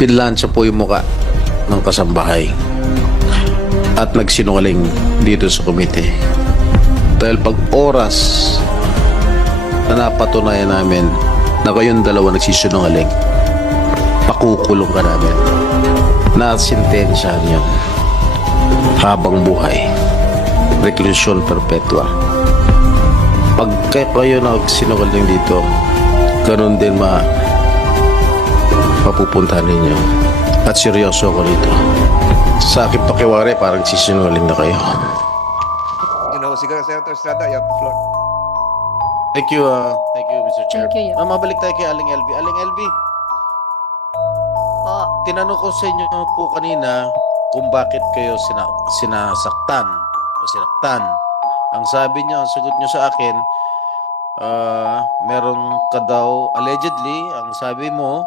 pinlansya po yung muka ng kasambahay at nagsinungaling dito sa komite. Dahil pag oras na napatunayan namin na kayong dalawa nagsisinungaling, pakukulong ka namin. Nasintensyahan yun. Habang buhay. Reclusion perpetua. Pag kayo nagsinungaling dito, ganun din mapupuntahan ninyo. At seryoso ako dito. Sa akin pakiwari, parang sisinungaling na kayo. Sige, Senator Estrada, you have the floor. Thank you, Mr. Chair. Thank you. Mabalik tayo kay Aling LV. Aling LV, Po. tinanong ko sa inyo po kanina kung bakit kayo sinasaktan o sinaktan. Ang sabi niyo, ang sagot niyo sa akin, meron ka daw, allegedly, ang sabi mo,